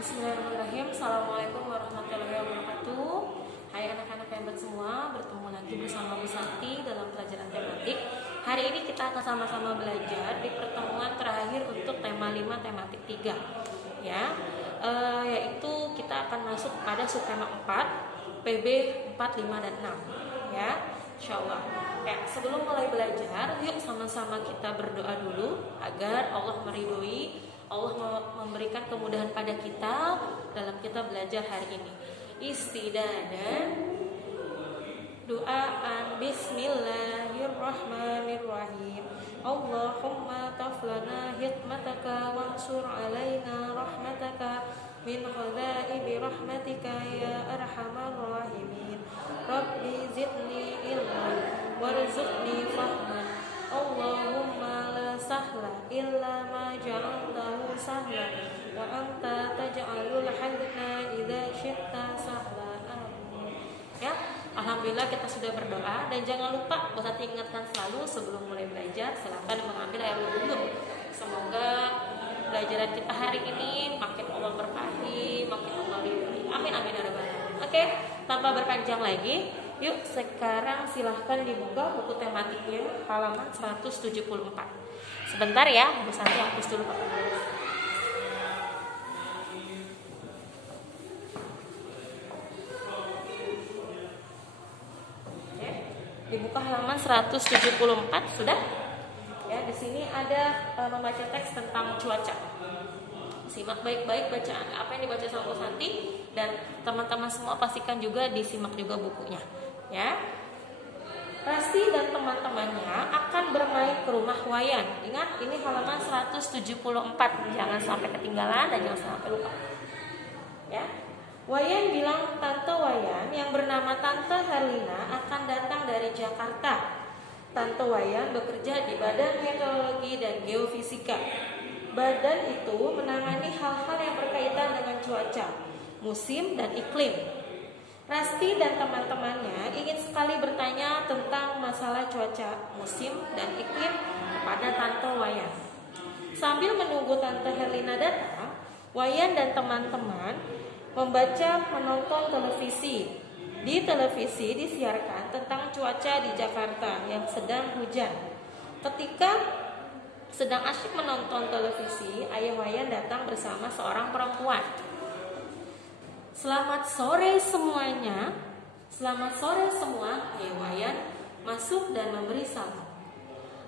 Bismillahirrahmanirrahim. Assalamualaikum warahmatullahi wabarakatuh. Hai anak-anak hebat semua, bertemu lagi bersama Bu Santi dalam pelajaran tematik. Hari ini kita akan sama-sama belajar di pertemuan terakhir untuk tema 5 tematik 3 ya. Yaitu kita akan masuk pada subtema 4 PB 4, 5, dan 6 ya, insyaallah. Sebelum mulai belajar, yuk sama-sama kita berdoa dulu agar Allah meridhoi, Allah memberikan kemudahan pada kita dalam kita belajar hari ini. Istidadan doaan bismillahirrahmanirrahim. Allahumma taflana hikmataka wansur alaina rahmataka min khadaibi rahmatika ya arhamar rahimin. Rabbi zidni ilman warzuqni fahman. Allahumma la sahla illa ma ja'altahu sahla wa anta taj'alul hazna idza syi'ta sahla. Amin. Ya, alhamdulillah kita sudah berdoa, dan jangan lupa bisa diingatkan selalu sebelum mulai belajar, silakan mengambil air wudhu. Semoga pelajaran kita hari ini makin Allah berkahi, makin Allah ridhoi. Amin amin ya rabbal alamin. Oke, tanpa berpanjang lagi, yuk sekarang silahkan dibuka buku tematiknya halaman 174. Sebentar ya, Bu Santi hapus dulu Pak. Oke, dibuka halaman 174 sudah? Ya, di sini ada membaca teks tentang cuaca. Simak baik-baik bacaan apa yang dibaca sama Bu Santi, dan teman-teman semua pastikan juga disimak juga bukunya ya. Rasti dan teman-temannya akan bermain ke rumah Wayan. Ingat, ini halaman 174, jangan sampai ketinggalan dan jangan sampai lupa ya. Wayan bilang Tante Wayan yang bernama Tante Herlina akan datang dari Jakarta. Tante Wayan bekerja di Badan Meteorologi dan Geofisika. Badan itu menangani hal-hal yang berkaitan dengan cuaca, musim, dan iklim. Rasti dan teman-temannya ingin sekali bertanya tentang masalah cuaca, musim, dan iklim kepada Tante Wayan. Sambil menunggu Tante Herlina datang, Wayan dan teman-teman menonton televisi. Di televisi disiarkan tentang cuaca di Jakarta yang sedang hujan. Ketika sedang asyik menonton televisi, ayah Wayan datang bersama seorang perempuan. Selamat sore semuanya. Selamat sore semua. Ayah Wayan masuk dan memberi salam.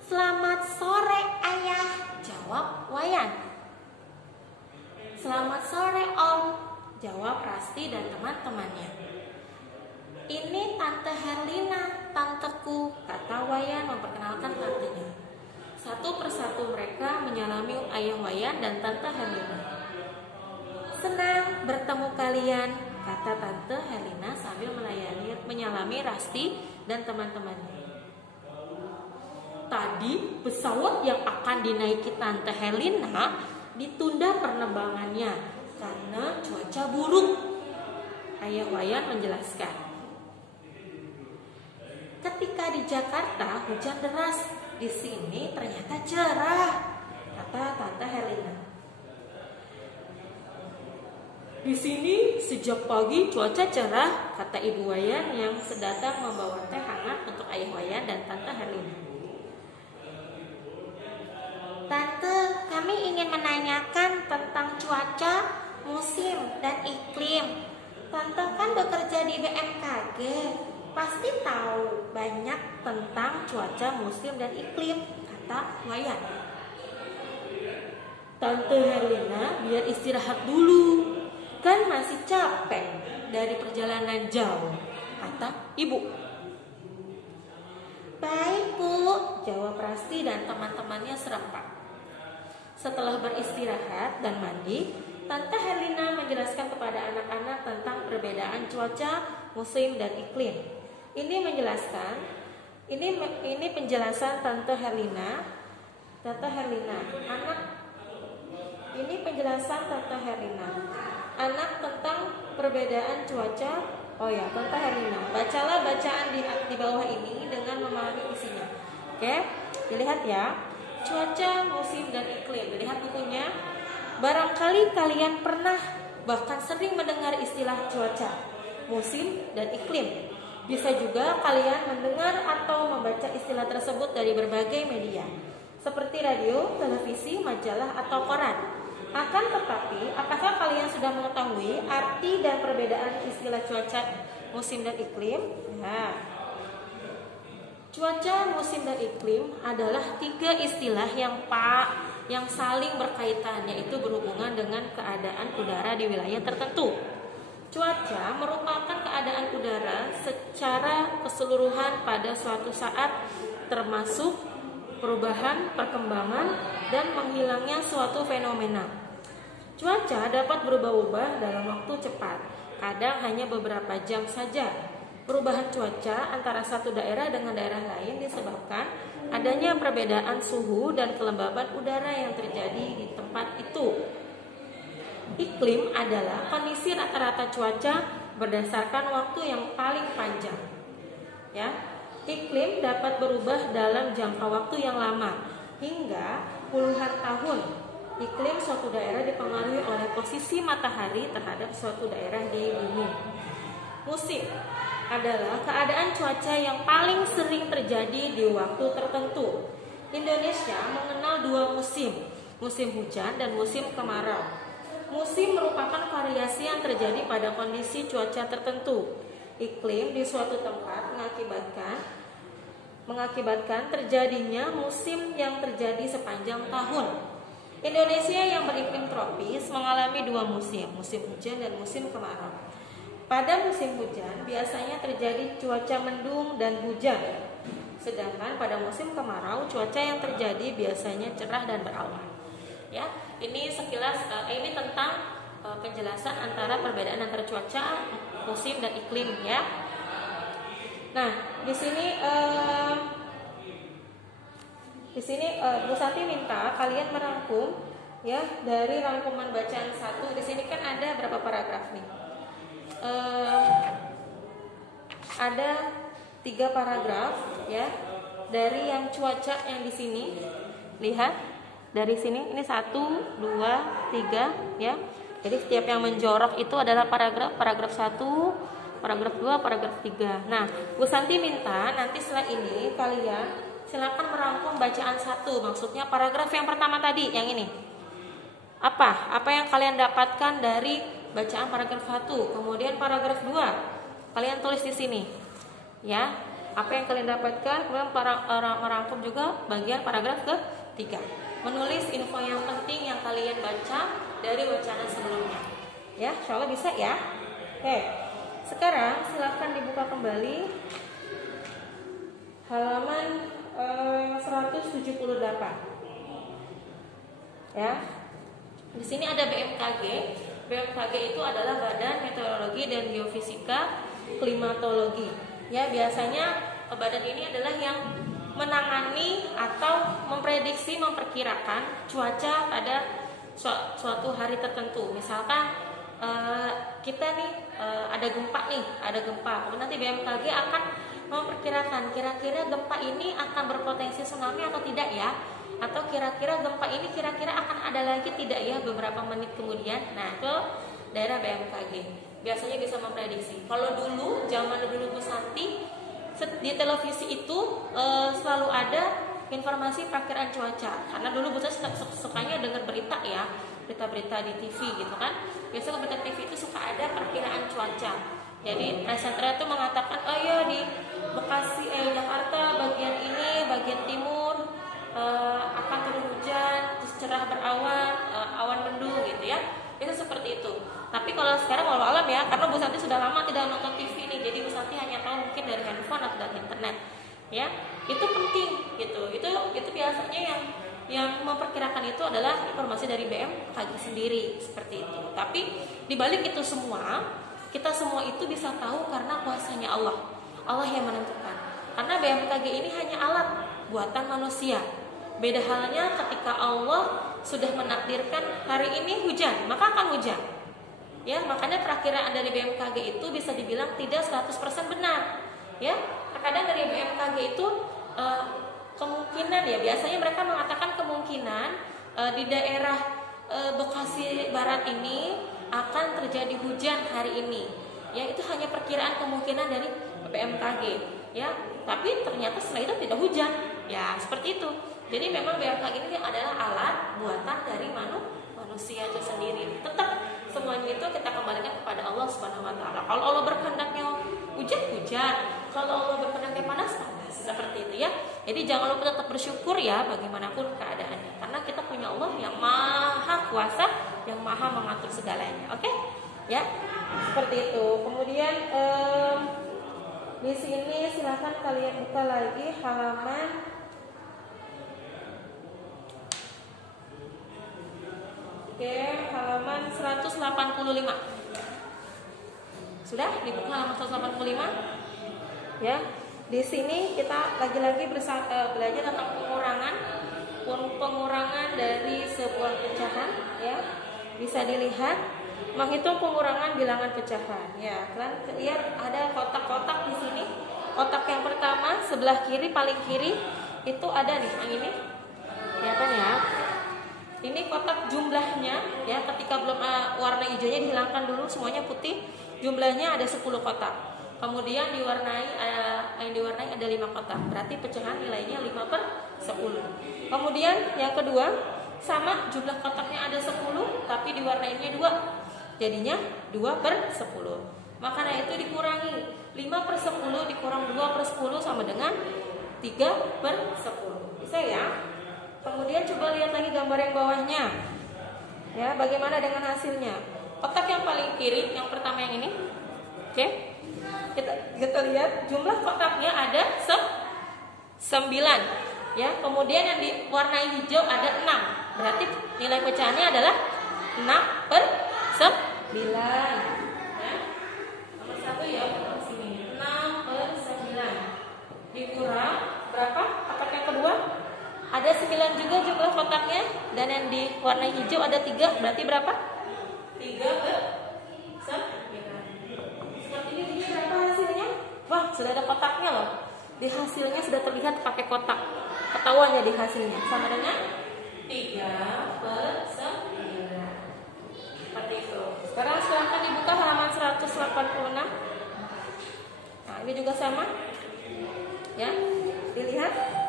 Selamat sore ayah, jawab Wayan. Selamat sore om, jawab Rasti dan teman-temannya. Ini Tante Herlina, tanteku, kata Wayan memperkenalkan tantenya. Satu persatu mereka menyalami ayah Wayan dan Tante Herlina. Senang bertemu kalian, kata Tante Herlina sambil menyalami Rasti dan teman-temannya. Tadi pesawat yang akan dinaiki Tante Herlina ditunda penerbangannya karena cuaca buruk, ayah Wayan menjelaskan. Ketika di Jakarta hujan deras, di sini ternyata cerah, kata Tante Herlina. Di sini sejak pagi cuaca cerah, kata Ibu Wayan yang sedatang membawa teh hangat untuk ayah Wayan dan Tante Herlina. Tante, kami ingin menanyakan tentang cuaca, musim, dan iklim. Tante kan bekerja di BMKG, pasti tahu banyak tentang cuaca, musim, dan iklim, kata Wayan. Tante Herlina biar istirahat dulu, kan masih capek dari perjalanan jauh, kata ibu. Baik bu, jawab Rasti dan teman-temannya serempak. Setelah beristirahat dan mandi, Tante Herlina menjelaskan kepada anak-anak tentang perbedaan cuaca, musim, dan iklim. Ini penjelasan Tante Herlina. Anak tentang perbedaan cuaca. Tante Herlina. Bacalah bacaan di bawah ini dengan memahami isinya. Oke, dilihat ya. Cuaca, musim, dan iklim. Dilihat bukunya. Barangkali kalian pernah bahkan sering mendengar istilah cuaca, musim, dan iklim. Bisa juga kalian mendengar atau membaca istilah tersebut dari berbagai media, seperti radio, televisi, majalah, atau koran. Akan tetapi, apakah kalian sudah mengetahui arti dan perbedaan istilah cuaca, musim, dan iklim? Nah, cuaca, musim, dan iklim adalah 3 istilah yang saling berkaitan, yaitu berhubungan dengan keadaan udara di wilayah tertentu. Cuaca merupakan keadaan udara secara keseluruhan pada suatu saat, termasuk perubahan, perkembangan, dan menghilangnya suatu fenomena. Cuaca dapat berubah-ubah dalam waktu cepat, kadang hanya beberapa jam saja. Perubahan cuaca antara satu daerah dengan daerah lain disebabkan adanya perbedaan suhu dan kelembaban udara yang terjadi di tempat itu. Iklim adalah kondisi rata-rata cuaca berdasarkan waktu yang paling panjang. Ya, iklim dapat berubah dalam jangka waktu yang lama hingga puluhan tahun. Iklim suatu daerah dipengaruhi oleh posisi matahari terhadap suatu daerah di bumi. Musim adalah keadaan cuaca yang paling sering terjadi di waktu tertentu. Indonesia mengenal 2 musim, musim hujan dan musim kemarau. Musim merupakan variasi yang terjadi pada kondisi cuaca tertentu. Iklim di suatu tempat mengakibatkan terjadinya musim yang terjadi sepanjang tahun. Indonesia yang beriklim tropis mengalami 2 musim, musim hujan dan musim kemarau. Pada musim hujan biasanya terjadi cuaca mendung dan hujan. Sedangkan pada musim kemarau cuaca yang terjadi biasanya cerah dan berawan. Ya, ini sekilas ini tentang penjelasan antara perbedaan antara cuaca, musim, dan iklim ya. Nah, di sini Bu Santi minta kalian merangkum ya dari rangkuman bacaan 1. Di sini kan ada berapa paragraf nih? Ada 3 paragraf ya dari yang cuaca yang di sini. Lihat. Dari sini ini 1, 2, 3 ya. Jadi setiap yang menjorok itu adalah paragraf 1, paragraf 2, paragraf 3. Nah, Bu Santi minta nanti setelah ini kalian silakan merangkum bacaan 1. Maksudnya paragraf yang pertama tadi, yang ini. Apa yang kalian dapatkan dari bacaan paragraf 1? Kemudian paragraf 2 kalian tulis di sini. Ya. Apa yang kalian dapatkan, kemudian merangkum juga bagian paragraf ke-3. Menulis info yang penting yang kalian baca dari bacaan sebelumnya. Ya, insyaallah bisa ya. Oke. Sekarang silakan dibuka kembali halaman 178. Ya. Di sini ada BMKG. BMKG itu adalah Badan Meteorologi dan Geofisika Klimatologi. Ya, biasanya badan ini adalah yang menangani atau memprediksi, memperkirakan cuaca pada suatu hari tertentu. Misalkan kita nih ada gempa. Nanti BMKG akan memperkirakan kira-kira gempa ini akan berpotensi tsunami atau tidak ya, atau kira-kira gempa ini kira-kira akan ada lagi tidak ya beberapa menit kemudian. Nah, itu daerah BMKG biasanya bisa memprediksi. Kalau dulu, zaman dulu Bu Santi, di televisi itu selalu ada informasi perakiraan cuaca. Karena dulu Bu Santi sukanya dengar berita ya, berita-berita di TV gitu kan. Biasanya berita TV itu suka ada perakiraan cuaca. Jadi presenter itu mengatakan, oh ya di Bekasi, Jakarta bagian ini, bagian timur akan turun hujan, terus cerah berawan, awan mendung gitu ya. Itu seperti itu. Tapi kalau sekarang walau alam ya, karena Bu Santi sudah lama tidak nonton TV nih, jadi Bu Santi hanya tahu mungkin dari handphone atau dari internet. Ya, itu penting gitu. Itu biasanya yang memperkirakan itu adalah informasi dari BMKG sendiri seperti itu. Tapi dibalik itu semua, kita semua itu bisa tahu karena kuasanya Allah. Allah yang menentukan. Karena BMKG ini hanya alat buatan manusia. Beda halnya ketika Allah sudah menakdirkan hari ini hujan, maka akan hujan. Ya, makanya perakiraan dari BMKG itu bisa dibilang tidak 100% benar. Ya, terkadang dari BMKG itu kemungkinan ya, biasanya mereka mengatakan kemungkinan di daerah Bekasi Barat ini akan terjadi hujan hari ini. Ya, itu hanya perkiraan kemungkinan dari BMKG. Ya, tapi ternyata setelah itu tidak hujan. Ya, seperti itu. Jadi memang BMKG ini adalah alat buatan dari manusia itu sendiri. Tetap semuanya itu kita kembalikan kepada Allah Subhanahu wa taala. Kalau Allah berkehendaknya hujan, kalau Allah berkehendaknya panas, seperti itu ya. Jadi jangan lupa tetap bersyukur ya bagaimanapun keadaannya. Karena kita punya Allah yang maha kuasa, yang maha mengatur segalanya. Oke? Ya. Seperti itu. Kemudian di sini silahkan kalian buka lagi halaman halaman 185. Sudah dibuka halaman 185? Ya. Di sini kita lagi-lagi belajar tentang pengurangan dari sebuah pecahan ya. Bisa dilihat menghitung pengurangan bilangan pecahan. Ya, kalian lihat ada kotak-kotak di sini. Kotak yang pertama sebelah kiri paling kiri itu ada nih yang ini. Kelihatan ya? Ini kotak jumlahnya ya, ketika belum warna hijaunya dihilangkan dulu, semuanya putih. Jumlahnya ada 10 kotak. Kemudian diwarnai ada 5 kotak. Berarti pecahan nilainya 5/10. Kemudian yang kedua sama, jumlah kotaknya ada 10 tapi diwarnainya 2. Jadinya 2/10. Makanya itu dikurangi 5/10 dikurang 2/10 sama dengan 3/10. Bisa ya? Kemudian coba lihat lagi gambar yang bawahnya. Ya, bagaimana dengan hasilnya? Kotak yang paling kiri, yang pertama yang ini. Oke. Kita lihat jumlah kotaknya ada 9. Ya, kemudian yang diwarnai hijau ada 6. Berarti nilai pecahannya adalah 6/9. Ya. Nomor 1 ya, sini. 6/9. Dikurang berapa? Kotak yang kedua? Ada 9 juga jumlah kotaknya, dan yang diwarnai hijau ada 3, berarti berapa? 3/9. Seperti ini berapa hasilnya? Wah, sudah ada kotaknya loh. Di hasilnya sudah terlihat pakai kotak. Ketahuan ya di hasilnya. Sama dengan 3/9. Seperti itu. Sekarang silahkan dibuka halaman 186. Nah, ini juga sama. Ya, dilihat.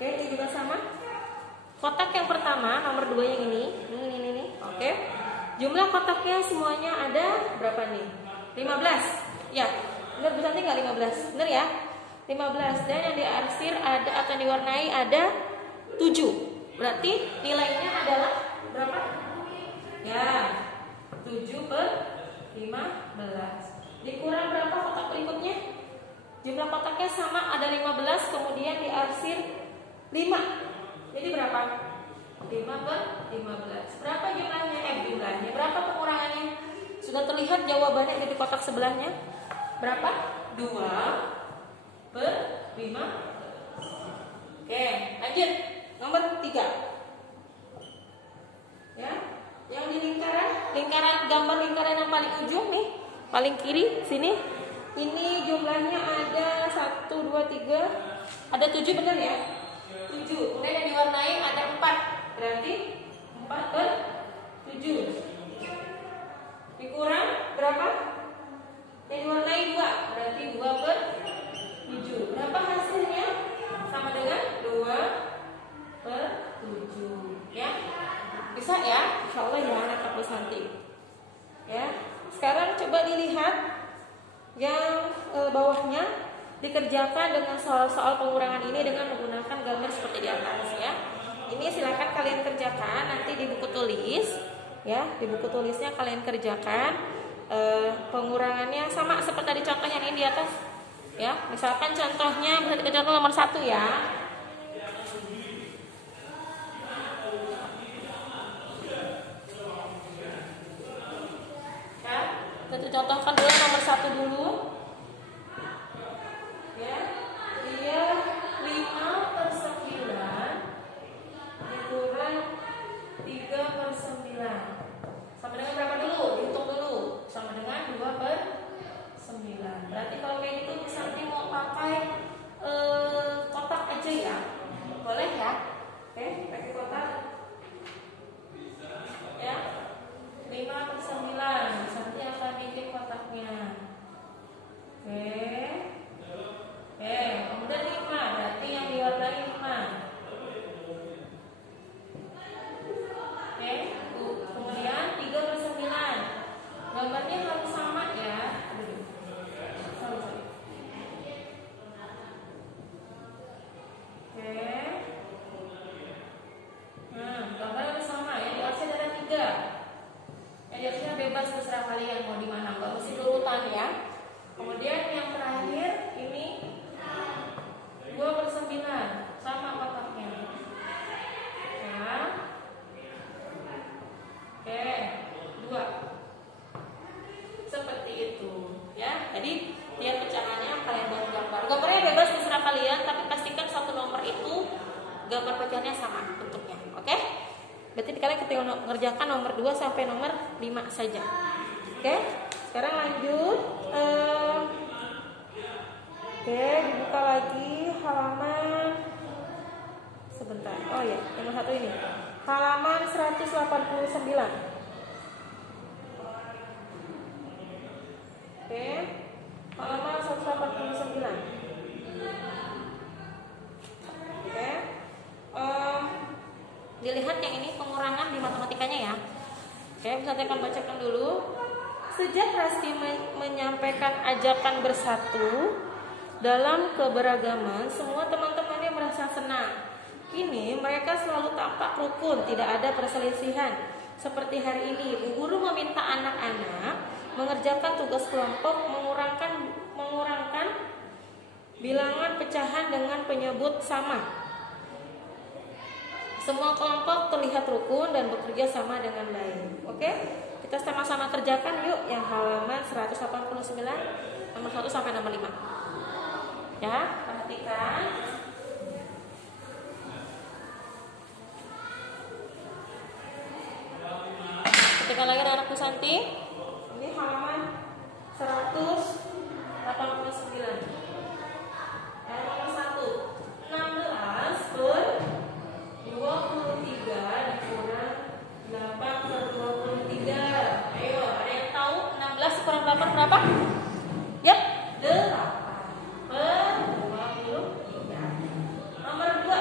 Oke, ini juga sama. Kotak yang pertama, nomor 2 yang ini. Oke. Jumlah kotaknya semuanya ada berapa nih? 15. Ya, benar bisa nggak 15? Benar ya? 15. Dan yang diarsir ada atau diwarnai ada 7. Berarti nilainya adalah berapa? Ya, 7/15. Dikurang berapa kotak berikutnya? Jumlah kotaknya sama, ada 15, kemudian diarsir 5. Jadi berapa? 5/15. Berapa jumlahnya? Jumlahnya. Berapa pengurangannya? Sudah terlihat jawabannya di kotak sebelahnya. Berapa? 2/15. Oke, lanjut. Nomor 3. Ya, yang di gambar lingkaran yang paling ujung nih, paling kiri sini. Ini jumlahnya ada 1, 2, 3. Ada 7 benar ya? 7. Kemudian yang diwarnai ada 4. Berarti 4/7. Dikurang berapa? Yang diwarnai 2. Berarti 2/7. Berapa hasilnya? Sama dengan 2/7. Ya. Bisa ya? Insyaallah ya anak kampus nanti. Ya. Sekarang coba dilihat yang bawahnya, dikerjakan dengan soal-soal pengurangan ini dengan menggunakan gambar seperti di atas ya. Ini silakan kalian kerjakan nanti di buku tulis ya. Di buku tulisnya kalian kerjakan pengurangannya sama seperti tadi contoh yang ini di atas ya. Misalkan contohnya, bisa kita contoh nomor 1 ya. Kita contohkan dulu nomor 1 dulu. Ya, dia 5/9 dikurang 3/9. Sama dengan berapa dulu? Dihitung dulu. Sama dengan 2/9. Berarti kalau kayak gitu misalnya mau pakai kotak aja ya. Boleh ya? Oke, pakai kotak. mengerjakan nomor 2 sampai nomor 5 saja. Oke, sekarang lanjut. Oke, dibuka lagi halaman sebentar. Oh ya, nomor 1 ini. Halaman 189. Oke, halaman 189. Oke, dilihat yang ini pengurangan di matematikanya ya. Oke, bisa saya akan bacakan dulu. Sejak Rasti menyampaikan ajakan bersatu dalam keberagaman, semua teman-temannya merasa senang. Kini mereka selalu tampak rukun, tidak ada perselisihan. Seperti hari ini, Bu Guru meminta anak-anak mengerjakan tugas kelompok, mengurangkan bilangan pecahan dengan penyebut sama. Semua kelompok terlihat rukun dan bekerja sama dengan baik. Oke, kita sama-sama kerjakan yuk yang halaman 189, nomor 1 sampai nomor 5. Ya, perhatikan. Ketika lagi anak Bu Santi, ini halaman 189. Nomor 1, 16 per 23 dikurang 8 per 23. Ayo, ada yang tahu 16 kurang 8 berapa? Yap, 8 per 23. Nomor 2.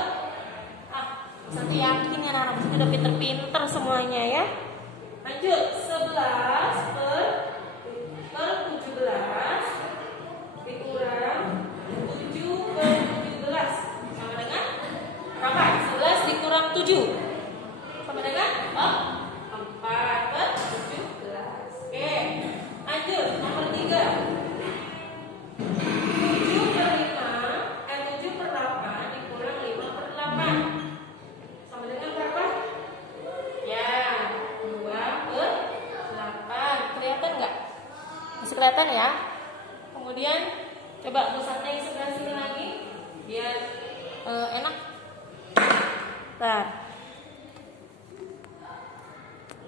Santi yakin ya anak-anak sudah pinter-pinter semuanya ya. Lanjut, 11 per 17 dikurang 7 per 17 sama dengan berapa? 11 dikurang 7 sama dengan 4 per 17. Oke, lanjut nomor 3. 7 per 8 dikurang 5 per 8 sama dengan berapa? Ya, 2 per 8. Kelihatan nggak? Masih kelihatan ya? Kemudian coba Bu Santi sebelah sini lagi biar enak. Nah,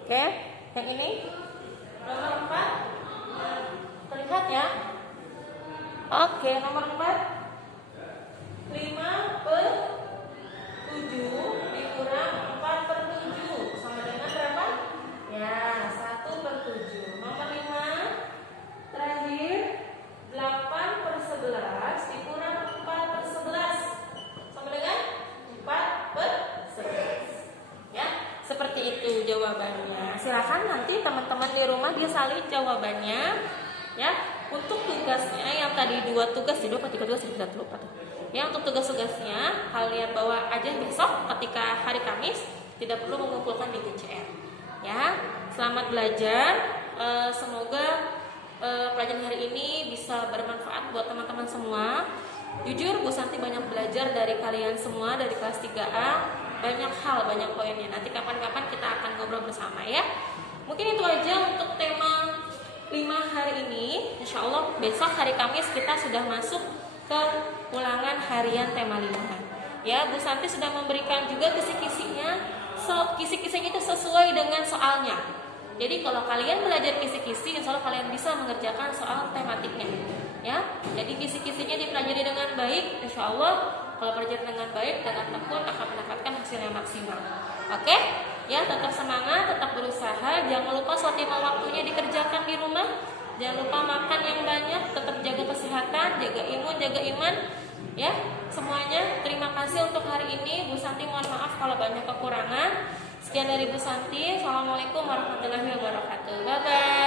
oke, yang ini nomor 4 terlihat ya? Oke, nomor 4 5 per 7 dikurang 4 per 7 sama dengan berapa? Ya, 1 per 7. Nomor 5 terakhir 8 per 11 dikurang 4 per 11 sama dengan 4 per 11. Ya, seperti itu jawabannya. Silakan nanti teman-teman di rumah disalin jawabannya. Ya, untuk tugasnya yang tadi 2 tugas, jadi 2 3 tugas, tidak lupa tuh. Ya, untuk tugas-tugasnya kalian bawa aja besok ketika hari Kamis, tidak perlu mengumpulkan di GCR. Ya, selamat belajar. Semoga pelajaran hari ini bisa bermanfaat buat teman-teman semua. Jujur Bu Santi banyak belajar dari kalian semua dari kelas 3A. Banyak hal, banyak poinnya. Nanti kapan-kapan kita akan ngobrol bersama ya. Mungkin itu aja untuk tema 5 hari ini. Insya Allah besok hari Kamis kita sudah masuk ke ulangan harian tema 5. Ya, Bu Santi sudah memberikan juga kisi-kisinya. Kisi-kisinya itu sesuai dengan soalnya. Jadi kalau kalian belajar kisi-kisi, insya Allah kalian bisa mengerjakan soal tematiknya. Ya, jadi kisi-kisinya dipelajari dengan baik, insya Allah kalau belajar dengan baik, dengan tekun akan mendapatkan hasil yang maksimal. Oke? Ya, tetap semangat, tetap berusaha. Jangan lupa sholat 5 waktunya dikerjakan di rumah. Jangan lupa makan yang banyak, tetap jaga kesehatan, jaga imun, jaga iman. Ya, semuanya terima kasih untuk hari ini. Bu Santi mohon maaf kalau banyak kekurangan. Sekian dari Bu Santi. Assalamualaikum warahmatullahi wabarakatuh. Bye bye.